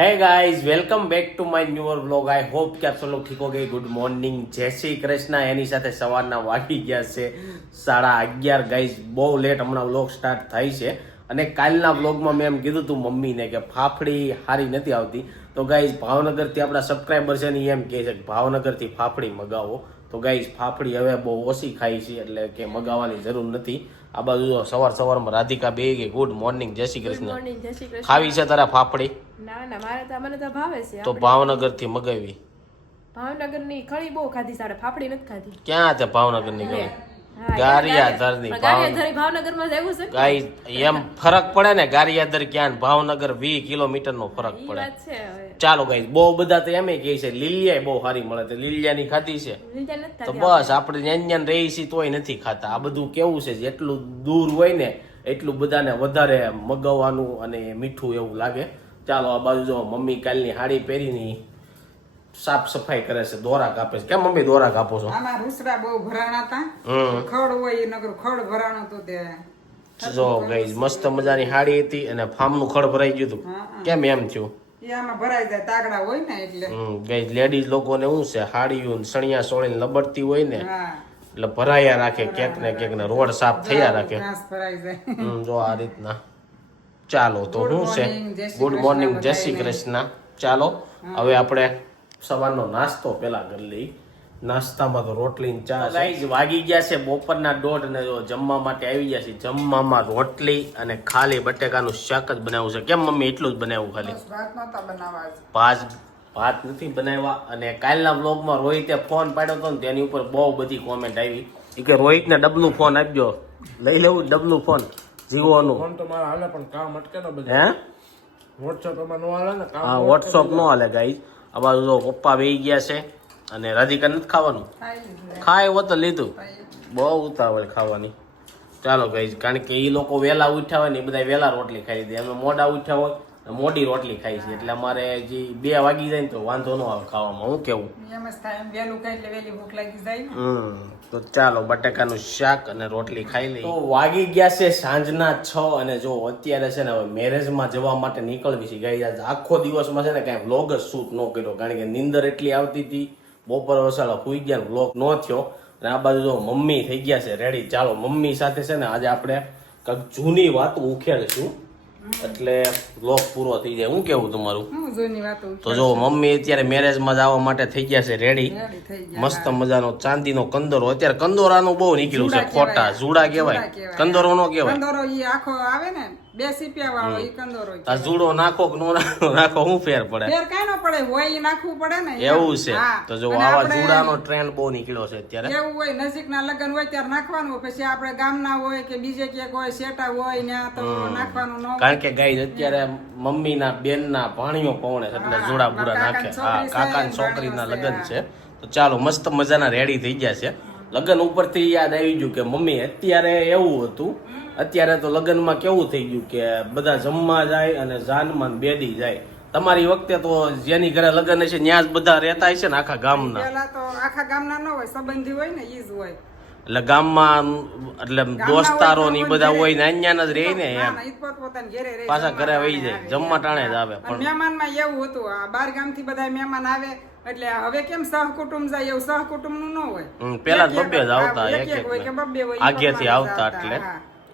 Hi guys welcome back to my newer vlog I hope કે આપ સૌ log ઠીક હો ગઈ ગુડ મોર્નિંગ જય શ્રી કૃષ્ણ એની સાથે સવારના વાગી ગયા છે સાડા અગિયાર ગાઈઝ બહુ લેટ હમણાં વ્લોગ સ્ટાર્ટ થઈ છે। અને કાલના વ્લોગમાં મેં એમ કીધું હતું મમ્મીને કે ફાફડી સારી નથી આવતી. તો ગાઈઝ ભાવનગરથી આપણા સબસ્ક્રાઈબર છે ને એમ કહે છે કે ભાવનગરથી ફાફડી મગાવો. તો ગાઈઝ ફાફડી હવે બહુ ઓછી ખાઈ છે એટલે કે મગાવવાની જરૂર નથી. આ બાજુ સવાર સવારમાં રાધિકા બે ગઈ. ગુડ મોર્નિંગ જય શ્રી કૃષ્ણ. ખાવી છે તારા ફાફડી? ના ના મારે તો મને તો ભાવે છે તો ભાવનગરથી મગાવી. ભાવનગરની ખળી બહુ ખાધી સાડે ફાફડી નથી ખાધી. ક્યાં છે ભાવનગરની ગઈ હા, ગારિયાધરની ભાવનગરમાં જવું છે ગાઈ એમ ફરક પડે ને ગારિયાધર ક્યાં ભાવનગર વીસ કિલોમીટર નો ફરક પડે. છે ચાલો ગાઈ બહુ બધા તો એમ કહે છે લીલિયા બહુ સારી મળે છે લીલિયા ની ખાધી છે. તો બસ આપણે. જ્યાં રહી છીએ તોય નથી ખાતા. આ બધું કેવું છે જેટલું દૂર હોય ને એટલું બધાને વધારે મગાવવાનું અને મીઠું એવું લાગે. ચાલો આ બાજુ જો મમ્મી કાલની હાડી પહેરીની સાફ સફાઈ કરે છે દોરા કાપે છે. કેમ મમ્મી દોરા કાપો છો? આમાં રૂસડા બહુ ભરાણા હતા. ખડ હોય નકર ખડ ભરાણો તો. તે જો ગઈ મસ્ત મજાની હાડી હતી અને ફાર્મનું ખડ ભરાઈ ગયું હતું. કેમ એમ થયું? લેડીઝ લોકોને શું છે હાડીયું સણિયા સોળીને લબડતી હોય ને એટલે ભરાયા રાખે ક્યાંક ને ક્યાંક ને રોડ સાફ થયા રાખે. જો આ રીતના. ચાલો તો Good શું છે? ગુડ મોર્નિંગ જય શ્રી કૃષ્ણ. ચાલો હવે આપણે સવારનો નાસ્તો પેલા કરી લઈ નાસ્તામાં તો રોટલી ચા ગાઈઝ વાગી ગયા છે બપોરના દોઢ ને જો જમવા માટે આવી ગયા છે જમવામાં રોટલી અને ખાલી બટેકાનું શાક જ બનાવ્યું છે. કેમ મમ્મી એટલું જ બનાવ્યું ખાલી? ભાત બનાવવા. ભાત નથી બનાવ્યા. અને કાલના બ્લોગમાં રોહિતે ફોન પાડ્યો હતો ને તેની ઉપર બહુ બધી કોમેન્ટ આવી. કે રોહિતને ડબલું ફોન આપજો. લઈ લેવું ડબલું ફોન. જીવોનું ફોન તો મારા હાલે પણ કામ અટકે ને બધું. હે? વોટ્સઅપ એમાં નો હાલે ને કામ હા વોટ્સઅપ નો હાલે ગાઈઝ આ બાજુ જો પપ્પા વેઈ ગયા છે અને રાધિકા નથી ખાવાનું? ખાઈ ખાય હોત તો લીધું. બહુ ઉતાવળ ખાવાની. ચાલો ગાઈઝ કારણ કે એ લોકો વહેલા ઉઠ્યા હોય ને એ બધા વહેલા રોટલી ખાઈ દીધી અમે મોડા ઉઠ્યા હોય મોડી રોટલી ખાઈ છે. એટલે અમારે જે બે વાગી જાય ને તો વાંધો ન આવે ખાવામાં. હું કેવું? હમ. તો ચાલો બટાકાનું શાક અને રોટલી ખાઈ લઈ તો વાગી ગયા છે સાંજના છ અને જો અત્યારે છે ને હવે મેરેજમાં જવા માટે નીકળવી છે. ગઈ આજે આખો દિવસમાં છે ને કાંઈ વ્લોગ જ શૂટ ન કર્યો. કારણ કે નીંદર એટલી આવતી હતી બપોર વસાડો સુઈ ગયા વ્લોગ ન થયો. અને આ બાજુ જો મમ્મી થઈ ગયા છે રેડી ચાલો મમ્મી સાથે છે ને આજે આપણે કંઈક જૂની વાત ઉખેડીશું. એટલે લોક પૂરો થઈ જાય. હું કેવું તમારું? તો જો મમ્મી અત્યારે મેરેજમાં જવા માટે થઈ ગયા છે રેડી મસ્ત મજાનો ચાંદીનો કંદોરો. અત્યારે કંદોરાનું બહુ નીકળ્યું છે ખોટા જુડા કહેવાય. કંદોરો નો કહેવાય. કંદોરો આખો આવે ને બે સીપિયા વાળો ઈ કંદોરો. આ જુડો નાખો કે નો નાખો હું ફેર પડે? ફેર કાંઈ નો પડે? હોય ઈ નાખવું પડે ને એવું છે. તો જો આવા જુડાનો ટ્રેન્ડ બહુ નીકળ્યો છે અત્યારે. એવું હોય નજીકના લગ્ન હોય ત્યારે નાખવાનું. પછી આપણે ગામના હોય કે બીજે ક્યાંક હોય સેટા હોય ને આ તો નાખવાનું ન કારણ કે ગાઈ અત્યારે મમ્મીના બેનના ભાણીઓ પૌણે એટલે જુડા બુડા નાખે. હા છોકરી કાકાની છોકરીના છે, લગ્ન છે. તો ચાલો મસ્ત મજાના રેડી થઈ ગયા છે. લગ્ન ઉપરથી યાદ આવી ગયું કે મમ્મી અત્યારે એવું હતું અત્યારે તો લગ્નમાં કેવું થઈ ગયું કે બધા જમવા જાય અને જાનમાં બેદી જાય. તમારી વખતે તો જેની ઘરે લગ્ન છે ત્યાં જ બધા રહેતા હશે ને આખા ગામના? પહેલા તો આખા ગામના ન હોય સંબંધી હોય ને ઈ જ હોય. એટલે ગામમાં એટલે દોસ્તારો ને ઈ બધા હોય ને અહીંયા જ રહે ને એમ. ના, રહે, પાછા ઘરે વહી જાય જમવા ટાણે જ આવે પણ મહેમાનમાં એવું હતું આ બાર ગામથી બધા મહેમાન આવે એટલે હવે કેમ સહકુટુંબ જાય એવું સહકુટુંબનું ન હોય. પેલા બબ્બે જ આવતા એક એક હોય કે બબ્બે હોય, આગેથી આવતા એટલે.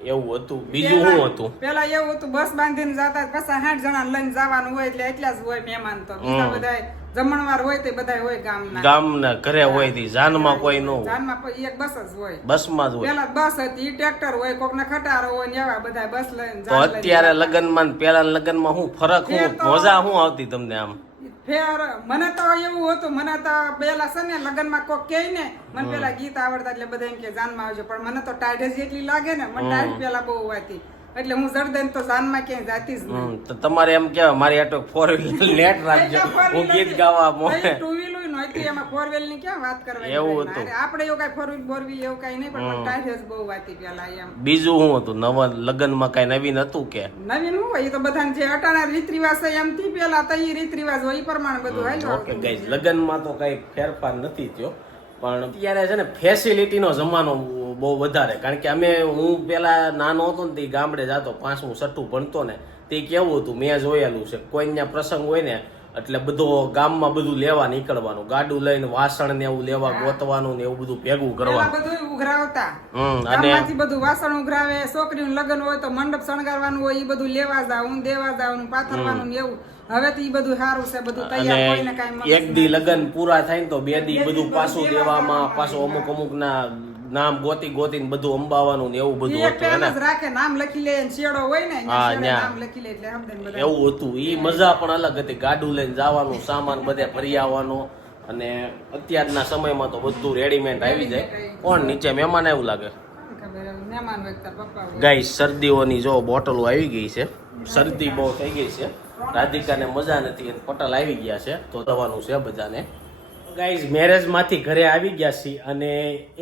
એવું હતું. બીજું શું હતું? પેલા એવું હતું બસ બાંધીને જતા પછી સાઠ જણા લઈને જવાનું હોય એટલે એટલા જ હોય મહેમાન તો. બીજા બધા જમણવાર હોય તે બધા હોય ગામના. ગામના ઘરે હોયથી જાનમાં કોઈ ન હોય. જાનમાં કોઈ એક બસ જ હોય. બસમાં જ હોય. પેલા બસ હતી ટ્રેક્ટર હોય કોક ના ખટારો હોય ને એવા બધા બસ લઈને તો અત્યારે લગ્નમાં પેલા લગ્નમાં શું ફરક ફેર શું મજા શું આવતી તમને આમ? ફેર મને તો એવું હતું મને તો પેલા છે ને લગ્નમાં કોક કે ને મને પેલા ગીત આવડતા એટલે બધા એમ કે જાનમાં આવજો. પણ મને તો ટાઢ એટલી લાગે ને મને ટાઢ પેલા બહુ હતી એટલે હું જડદન તો જાનમાં ક્યાંય જાતી જ નહીં તો તમારે એમ કે મારી આટો ફોર વ્હીલર લેટ રાખજો. હું ગીત ગાવા મોહે. ટુ વ્હીલ નહોતી એમાં ફોરવેલની ક્યાં વાત કરવાની એવું હતું. આપણે એવું કઈ ફોરવેલ બોરવી એવું કઈ નહીં પણ ટાઢ બહુ વાતી પેલા એમ. બીજું શું હતું? નવા લગ્નમાં કઈ નવીન હતું કે? નવીન હું હોય? તો બધાને જે અટાણા રીત રિવાજ છે એમ થી પેલા તો એ રીત રિવાજ હોય પ્રમાણે બધું હોય ઓકે ગાઈઝ લગ્નમાં તો કઈ ફેરફાર નથી થયો પણ અત્યારે છે ને ફેસિલિટીનો જમાનો બહુ વધારે. કારણ કે અમે હું પેલા નાનો હતો ને તે ગામડે જતો પાંચમું છઠ્ઠું ભણતો ને તે કેવું હતું મેં જોયેલું છે. કોઈ પ્રસંગ હોય ને એટલે બધો ગામમાં બધું લેવા નીકળવાનું. ગાડું લઈને વાસણ ને એવું લેવા ગોતવાનું ને એવું બધું ભેગું કરવાનું બધું ઉઘરાવતા. અને બધું વાસણ ઉઘરાવે છોકરીનું લગ્ન હોય તો મંડપ શણગારવાનું હોય એ બધું લેવા જાવું દેવા જાવું પાથરવાનું ને એવું. હવે તો ઈ બધું સારું છે બધું તૈયાર કોઈને અને કાંઈ એક દી લગ્ન પૂરા થાય ને તો બે દી બધું પાછું દેવામાં પાછું અમુક અમુક ના નામ ગોતી ગોતીને બધું અંબાવાનું ને એવું બધું હતું રાખે નામ લખી લે ને શેડો હોય ને હા, નામ લખી લે એટલે એવું હતું. ઈ મજા પણ અલગ હતી. ગાડું લઈને જવાનું સામાન બધે ભરી આવવાનો. અને અત્યારના સમયમાં તો બધું રેડીમેડ આવી જાય. કોણ નીચે મહેમાન એવું લાગે? ગાય શરદીઓની જો બોટલો આવી ગઈ છે. શરદી બહુ થઈ ગઈ છે. રાધિકાને મજા નથી પટલ આવી ગયા છે. તો દવાનું છે બધાને. ગાઈઝ મેરેજમાંથી ઘરે આવી ગયા છીએ અને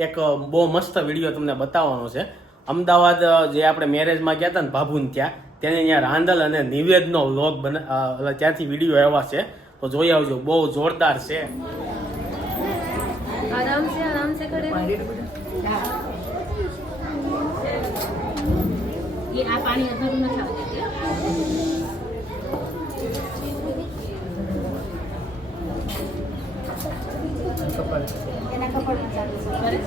એક બહુ મસ્ત વીડિયો તમને બતાવવાનો છે. અમદાવાદ જે આપણે મેરેજમાં ગયા હતા ને ભાભુન ત્યાં તેને અહીંયા રાંદલ અને નિવેદનો વ્લોગ બના ત્યાંથી વીડિયો એવા છે. તો જોઈ આવજો બહુ જોરદાર છે. આરામ છે આરામ છે કરે આ પાણી અધરું નથી મારે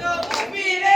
Don't be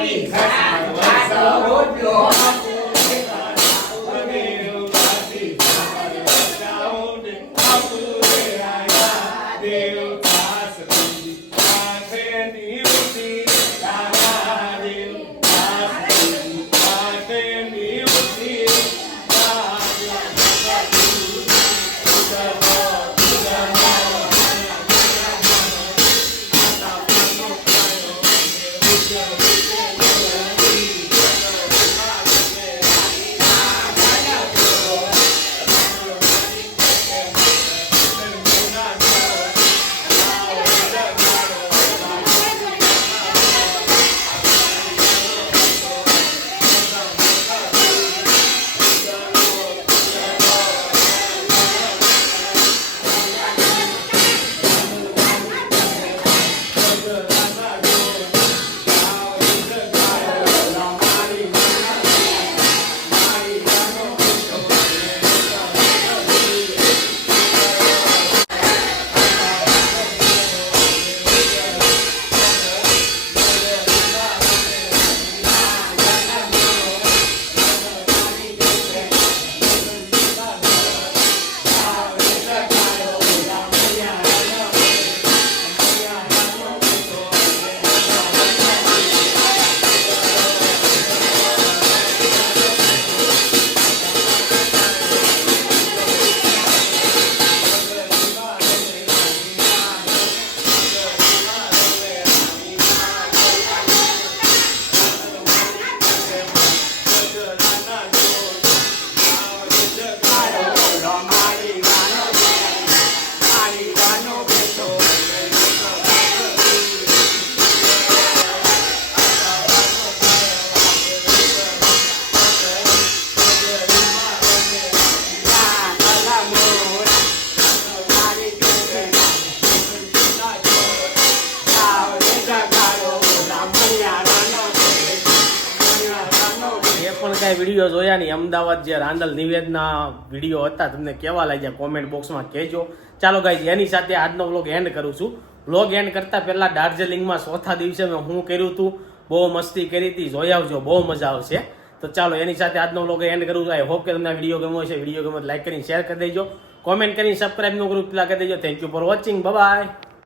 ติพระสังฆสรุปโย કાંઈ વીડિયો જોયા નહીં અમદાવાદ જે રાંદલ નિવેદના વીડિયો હતા, તમને કેવા લાગ્યા? કોમેન્ટ બોક્સમાં કહેજો. ચાલો ગાઈ એની સાથે આજનો વ્લોગ એન્ડ કરું છું. વ્લોગ એન્ડ કરતા પહેલા દાર્જિલિંગમાં ચોથા દિવસે મેં હું કર્યું હતું બહુ મસ્તી કરી હતી. જોઈ આવજો, બહુ મજા આવશે. તો ચાલો, એની સાથે આજનો વ્લોગ એન્ડ કરું છું. આઈ હોપ કે તમને વીડિયો ગમ્યો છે વીડિયો ગમે લાઈક કરીને શેર કરી દેજો. કોમેન્ટ કરીને સબસ્ક્રાઈબનું ગ્રુપ પેલા કરી દેજો. Thank you for watching bye